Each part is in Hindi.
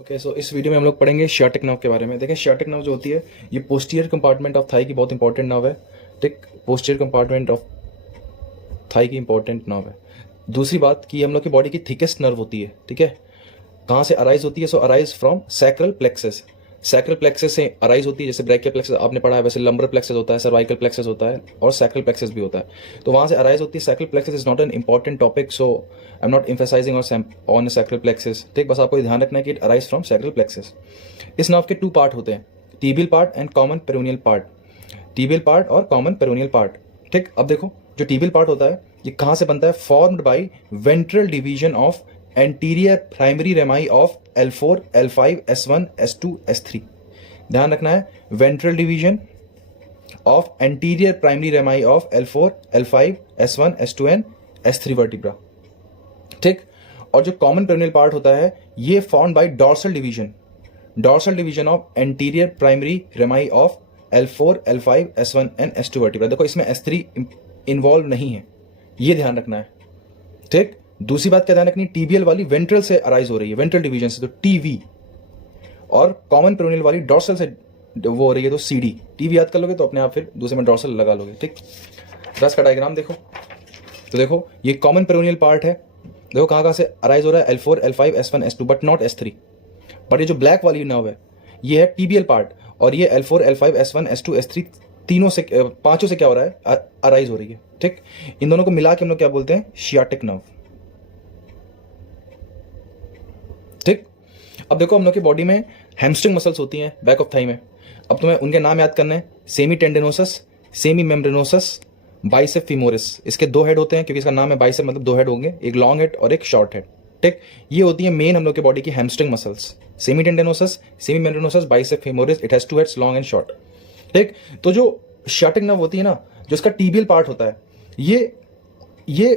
ओके सो इस वीडियो में हम लोग पढ़ेंगे शियाटिक नर्व के बारे में। देखिए शियाटिक नर्व जो होती है ये पोस्टीरियर कंपार्टमेंट ऑफ थाई की बहुत इंपॉर्टेंट नर्व है। ठीक, पोस्टीरियर कंपार्टमेंट ऑफ थाई की इंपॉर्टेंट नर्व है। दूसरी बात कि हम लोग की बॉडी की थिकेस्ट नर्व होती है। ठीक है, कहाँ से अराइज होती है? So arise from sacral plexus. Sacral plexus से अराइज होती है, जैसे ब्रैकियल प्लेक्सस आपने पढ़ा है, वैसे लंबर प्लेक्सस होता है, सर्वाइकल प्लेक्सस होता है और सैक्रल प्लेक्सस भी होता है। तो वहाँ से अराइज होती है। Sacral plexus is not an important topic, so I am not emphasizing on sacral plexus. ठीक, बस आपको ध्यान रखना है कि it arise from sacral plexus. इस नर्व के टू पार्ट होते हैं, tibial part and common peroneal part. Tibial part और कॉमन पेरोनियल पार्ट। ठीक, अब देखो जो टीबियल पार्ट होता है ये कहाँ से बनता है? Formed by ventral division of anterior primary रेमाई of L4, L5, S1, S2, S3। ध्यान रखना है, ventral division of anterior primary रेमाई of L4, L5, S1, S2 and S3 vertebra. ठीक, और जो कॉमन पेरोनियल पार्ट होता है ये formed by dorsal division of anterior primary रेमाई of L4, L5, S1 and S2 vertebra. देखो इसमें S3 इन्वॉल्व नहीं है, ये ध्यान रखना है। ठीक, दूसरी बात क्या ध्यान रखनी, टीबियल वाली वेंट्रल से अराइज हो रही है, वेंट्रल डिवीजन से, तो टीवी, और कॉमन पेरोनियल वाली डॉर्सल से वो हो रही है, तो सीडी। टीवी याद कर लोगे तो अपने आप फिर दूसरे में डॉर्सल लगा लोगे। ठीक, रस का डायग्राम देखो, तो देखो ये कॉमन पेरोनियल पार्ट है। देखो कहाँ से अराइज हो रहा है? L4, L5, S1, S2 but not S3। But ये जो ब्लैक वाली नर्व है ये है टीबियल पार्ट, और ये L4, L5, S1, S2, S3 तीनों से, पांचों से क्या हो रहा है? अराइज हो रही है। ठीक, इन दोनों को मिला के हम लोग क्या बोलते हैं? Sciatic nerve. ठीक, अब देखो हम लोग की बॉडी में हैमस्ट्रिंग मसल्स होती हैं बैक ऑफ थाई में। अब तुम्हें उनके नाम याद करना है, semi tendinosus, semi membranosus, bicep femoris. इसके दो हेड होते हैं क्योंकि इसका नाम है बाइसेप, मतलब दो हेड होंगे, एक लॉन्ग हेड और एक शॉर्ट हेड। ठीक, ये होती है मेन हम लोग के बॉडी की hamstring muscles, semi tendinosus, semi membranosus, bicep femoris. It has two heads, long and short. ठीक, तो जो शियाटिक नर्व होती है ना, जो इसका टीबियल पार्ट होता है, ये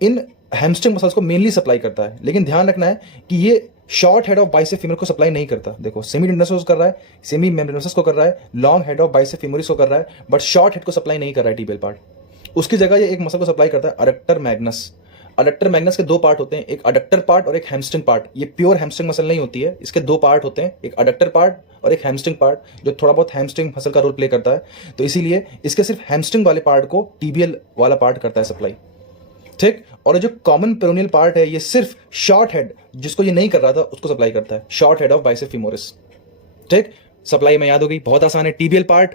इन हैमस्ट्रिंग मसल्स को मेनली सप्लाई करता है। लेकिन ध्यान रखना है कि ये short head of bicep femoris को सप्लाई नहीं करता। देखो सेमी टेंडिनोसस कर रहा है, सेमी मेम्ब्रेनोसस को कर रहा है, long head of bicep femoris को कर रहा है, बट शॉर्ट हेड को सप्लाई नहीं कर रहा है टीबियल पार्ट। उसकी जगह ये एक मसल को सप्लाई करता है, अडक्टर मैग्नस। अडक्टर मैग्नस के दो पार्ट होते हैं, एक अडक्टर पार्ट और एक हैमस्ट्रिंग पार्ट। ये प्योर हैमस्ट्रिंग मसल नहीं होती है, इसके दो पार्ट होते हैं, एक अडक्टर पार्ट और एक हैमस्ट्रिंग पार्ट, जो थोड़ा बहुत हैमस्ट्रिंग मसल का रोल प्ले करता है। तो इसीलिए इसके सिर्फ हैमस्ट्रिंग वाले पार्ट को टीबियल वाला पार्ट करता है सप्लाई। ठीक, और जो कॉमन पेरोनियल पार्ट है ये सिर्फ शॉर्ट हेड, जिसको ये नहीं कर रहा था उसको सप्लाई करता है, short head of bicep femoris. ठीक, सप्लाई में याद हो गई, बहुत आसान है। टीबियल पार्ट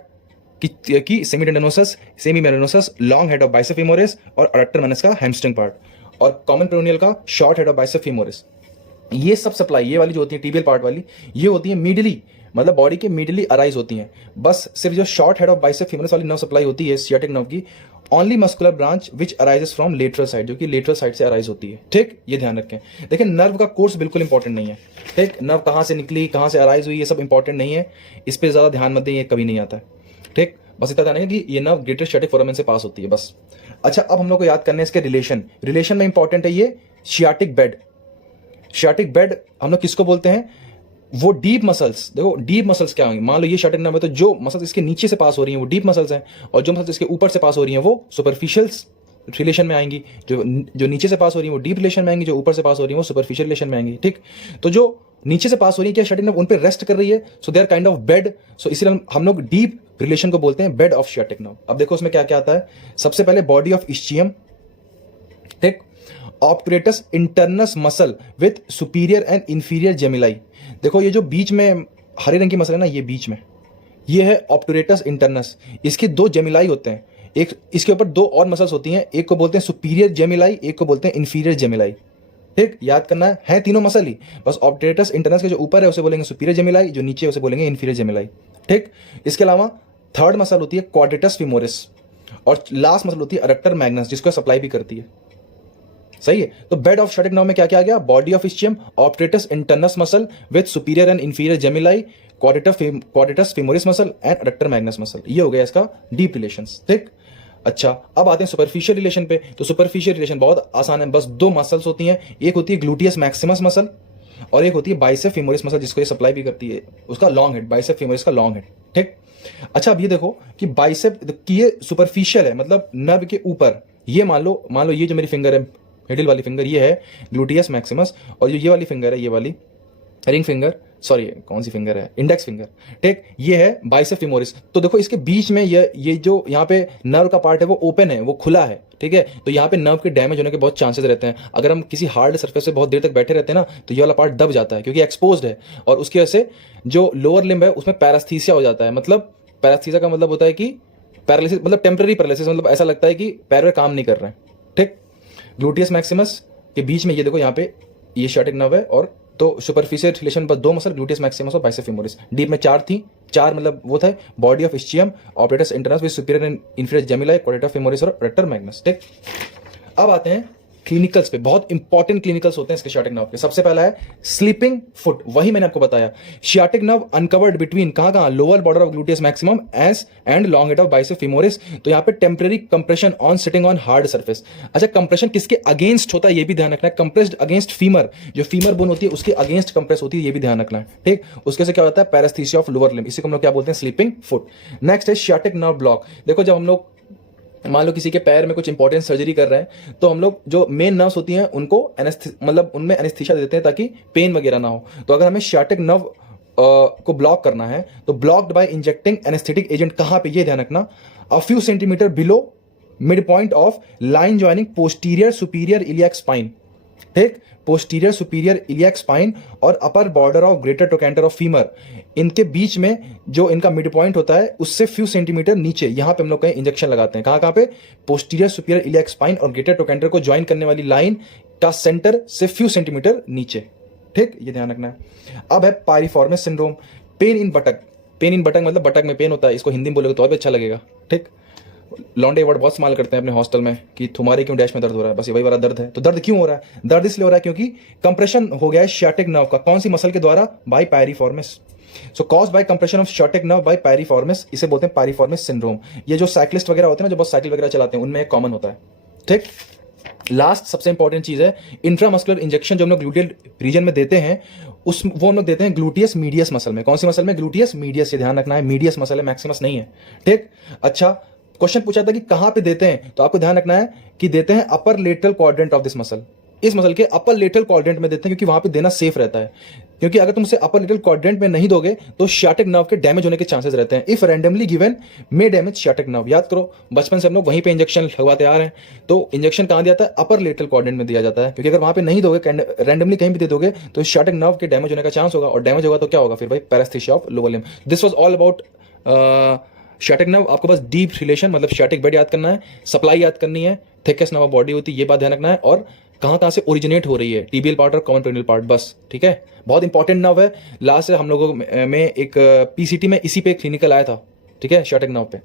की semi tendinosus, semi membranosus, long head of bicep femoris, और अडक्टर मैग्नस का हैमस्ट्रिंग पार्ट, और कॉमन पेरोनियल का short head of bicep femoris. ये सब सप्लाई, ये वाली जो होती है टीबियल पार्ट वाली, ये होती है मिडली, मतलब बॉडी के मिडली अराइज होती हैं। बस सिर्फ जो short head of bicep femoris वाली नर्व सप्लाई होती है शियाटिक नर्व की, only muscular branch which arises from lateral side, जो कि लेटरल साइड से अराइज होती है। ठीक, ये ध्यान रखें। देखिए नर्व का कोर्स बिल्कुल इंपॉर्टेंट नहीं है। ठीक, नर्व कहाँ से निकली, कहाँ से अराइज हुई, ये सब इंपॉर्टेंट नहीं है, इस पर ज्यादा ध्यान मत दें, ये कभी नहीं आता है। ठीक, बस इतना ध्यान है कि ये नर्व ग्रेटर शियाटिक फोरामेन से पास होती है, बस। अच्छा, अब हम लोग को याद करना है इसके रिलेशन में इंपॉर्टेंट है ये शियाटिक बेड। शियाटिक बेड हम लोग किसको बोलते हैं? वो डीप मसल्स। देखो डीप मसल्स क्या होंगे, मान लो ये शियाटिक नर्व है, तो जो मसल्स इसके नीचे से पास हो रही हैं वो डीप मसल्स हैं, और जो मसल्स इसके ऊपर से पास हो रही हैं वो सुपरफिशियल रिलेशन में आएंगी। जो नीचे से पास हो रही है वो डीप रिलेशन में आएंगी, जो ऊपर से पास हो रही है वो सुपरफिशियल रिलेशन में आएंगी। ठीक, तो जो नीचे से पास हो रही है क्या शियाटिक नर्व उन पे रेस्ट कर रही है, so they are kind of bed. So इसलिए हम लोग डीप रिलेशन को बोलते हैं बेड ऑफ शियाटिक नर्व। अब देखो उसमें क्या क्या आता है। सबसे पहले बॉडी ऑफ इस्चियम। ठीक, obturatus internus muscle with superior and inferior gemelli. देखो ये जो बीच में हरे रंग की मसल है ना, ये बीच में ये है ऑब्टुरेटस इंटरनस। इसके दो जेमिलाई होते हैं, एक इसके ऊपर दो और मसल्स होती हैं, एक को बोलते हैं सुपीरियर जेमिलाई, एक को बोलते हैं इंफीरियर जेमिलाई। ठीक, याद करना है तीनों मसल ही, बस ऑब्टुरेटस इंटरनस के जो ऊपर है उसे बोलेंगे सुपीरियर जेमिलाई, जो नीचे उसे बोलेंगे इंफीरियर जेमिलाई। ठीक, इसके अलावा थर्ड मसल होती है क्वाड्रेटस फीमोरिस, और लास्ट मसल होती है अडक्टर मैग्नस, जिसको सप्लाई भी करती है। सही है, तो बेड ऑफ शियाटिक नर्व में क्या क्या आ गया? Body of ischium, obturatus internus muscle with superior and inferior gemelli, quadratus femoris muscle and adductor magnus muscle. ये हो गया इसका डीप रिलेशंस। ठीक, अच्छा अब आते हैं सुपरफिशियल रिलेशन पे। तो सुपरफिशियल रिलेशन बहुत आसान है, बस दो मसल्स होती हैं, एक होती है ग्लूटियस मैक्सिमस मसल और एक होती है बाइसेप फीमोरिस मसल, जिसको ये सप्लाई भी करती है, उसका लॉन्ग हेड, बाइसेप फीमोरिस का लॉन्ग हेड। ठीक, अच्छा अब ये देखो कि बाइसेप की ये सुपरफिशियल है, मतलब नर्व के ऊपर। ये मान लो ये जो मेरी फिंगर है, मिडिल वाली फिंगर, ये है ग्लूटियस मैक्सिमस, और जो ये वाली फिंगर है, ये वाली रिंग फिंगर, सॉरी कौन सी फिंगर है, इंडेक्स फिंगर, ठीक, ये है बाइसेप फीमोरिस। तो देखो इसके बीच में ये जो यहाँ पे नर्व का पार्ट है वो ओपन है, वो खुला है, ठीक है। तो यहाँ पे नर्व के डैमेज होने के बहुत चांसेस रहते हैं। अगर हम किसी हार्ड सरफेस पे बहुत देर तक बैठे रहते हैं ना, तो ये वाला पार्ट दब जाता है क्योंकि एक्सपोज्ड है, और उसकी वजह से जो लोअर लिम्ब है उसमें पैरास्थीसिया हो जाता है। मतलब पैरास्थीसिया का मतलब होता है कि पैरालिसिस, मतलब टेम्पररी पैरालिसिस, मतलब ऐसा लगता है कि पैर में काम नहीं कर रहे हैं, ठीक। ग्लूटियस मैक्सिमस के बीच में ये देखो यहाँ पे ये शार्टिक नर्व है, और तो सुपरफिशियल रिलेशन पर दो मसल, ग्लूटियस मैक्सिमस और बाइसेप फीमोरिस। डीप में चार थी, चार मतलब वो थे body of ischium, obturatus internus with superior and inferior gemelli, quadrata femoris और रेक्टर मैग्नस, ठीक। अब आते हैं क्लिनिकल्स पे, बहुत इंपॉर्टेंट क्लिनिकल्स होते हैं इसके शार्टिक नर्व के। सबसे पहला है स्लीपिंग फुट, वही मैंने आपको बताया। शार्टिक नर्व अनकवर्ड बिटवीन कहां, lower border of gluteus maximum S and long head of bicep femoris. तो यहां पे temporary compression on sitting on hard surface. अच्छा, कंप्रेशन किसके अगेंस्ट होता है ये भी ध्यान रखना है। कंप्रेस्ड अगेंस्ट फीमर, जो फीमर बोन होती है उसके अगेंस्ट कंप्रेस होती है, ये भी ध्यान रखना है, ठीक। उसके से क्या होता है, पैरास्थीसिया ऑफ लोअर लिम्ब, इसी को हम लोग क्या बोलते हैं, स्लीपिंग फुट। नेक्स्ट है शार्टिक नर्व ब्लॉक। देखो जब हम लोग मान लो किसी के पैर में कुछ इंपॉर्टेंट सर्जरी कर रहे हैं, तो हम लोग जो मेन नर्व्स होती हैं उनको मतलब उनमें एनेस्थीसिया देते हैं ताकि पेन वगैरह ना हो। तो अगर हमें शार्टिक नर्व को ब्लॉक करना है तो blocked by injecting anaesthetic agent, कहां पे ये ध्यान रखना, a few centimetre below mid point of line joining posterior superior iliac spine, ठीक, पोस्टीरियर सुपीरियर इलियक स्पाइन और upper border of greater trochanter of femur, इनके बीच में जो इनका मिड पॉइंट होता है उससे फ्यू सेंटीमीटर नीचे, यहां पे हम लोग कहीं इंजेक्शन लगाते हैं। कहां पे, पोस्टीरियर सुपीरियर इलियक स्पाइन और ग्रेटर ट्रोकेंटर को ज्वाइन करने वाली लाइन का सेंटर से फ्यू सेंटीमीटर नीचे, ठीक, ये ध्यान रखना है। अब है piriformis syndrome, pain in buttock. Pain in buttock मतलब बटक में पेन होता है, इसको हिंदी में बोलोगे तो और भी अच्छा लगेगा, ठीक। लॉन्डे वर्ड बहुत इस्तेमाल करते हैं अपने हॉस्टल में कि तुम्हारे क्यों डैश में दर्द हो रहा है, बस ये वही वाला दर्द है। तो दर्द क्यों हो रहा है, दर्द इसलिए हो रहा है क्योंकि कंप्रेशन हो गया है शार्टिक नर्व का, कौन सी मसल के द्वारा, by piriformis. So cause by compression of sciatic nerve by piriformis, इसे बोलते हैं पायरिफॉर्मिस सिंड्रोम। ये जो साइक्लिस्ट वगैरह होते हैं ना, जो बहुत साइकिल वगैरह चलाते हैं, उनमें एक कॉमन होता है, ठीक। लास्ट सबसे इंपॉर्टेंट चीज है इंट्रामस्कुलर इंजेक्शन, जो हम लोग ग्लूटियल रीजन में देते हैं, वो हम लोग देते हैं ग्लूटियस मीडियस मसल में। कौन सी मसल में, ग्लूटियस मीडियस, ये ध्यान रखना है, मीडियस मसल है, मैक्सिमस नहीं है, ठीक। अच्छा, क्वेश्चन पूछा था कि कहां पे देते हैं, तो आपको ध्यान रखना है कि देते हैं upper lateral quadrant of this muscle, इस मसल के अपर लेटरल क्वाड्रेंट में देते हैं, क्योंकि वहां पे देना सेफ रहता है। क्योंकि अगर तुम उसे अपर लेटरल क्वाड्रेंट में नहीं दोगे तो शार्टिक नर्व के डैमेज होने के चांसेस रहते हैं। If randomly given may damage sciatic nerve. याद करो बचपन से हम लोग वहीं पे इंजेक्शन लगवाते आ रहे हैं, तो इंजेक्शन कहां दिया जाता है, अपर लेटरल क्वाड्रेंट में दिया जाता है, क्योंकि अगर वहां पे नहीं दोगे, रैंडमली कहीं भी दे दोगे, तो शार्टिक नर्व के डैमेज होने का चांस होगा, और डैमेज होगा तो क्या होगा फिर भाई, paraesthesia of lower limb. This was all about sciatic nerve. आपको बस डीप रिलेशन मतलब शार्टिक बेड याद करना है, सप्लाई याद करनी है, थिकनेस नर्व बॉडी होती है, ये बात ध्यान रखना है, और कहां से ओरिजिनेट हो रही है, टीबियल पार्ट और कॉमन पेरिनियल पार्ट, बस, ठीक है। बहुत इंपॉर्टेंट नर्व है। लास्ट से हम लोगों में एक पीसीटी में इसी पे क्लिनिकल आया था, ठीक है, शार्टिक नर्व पे।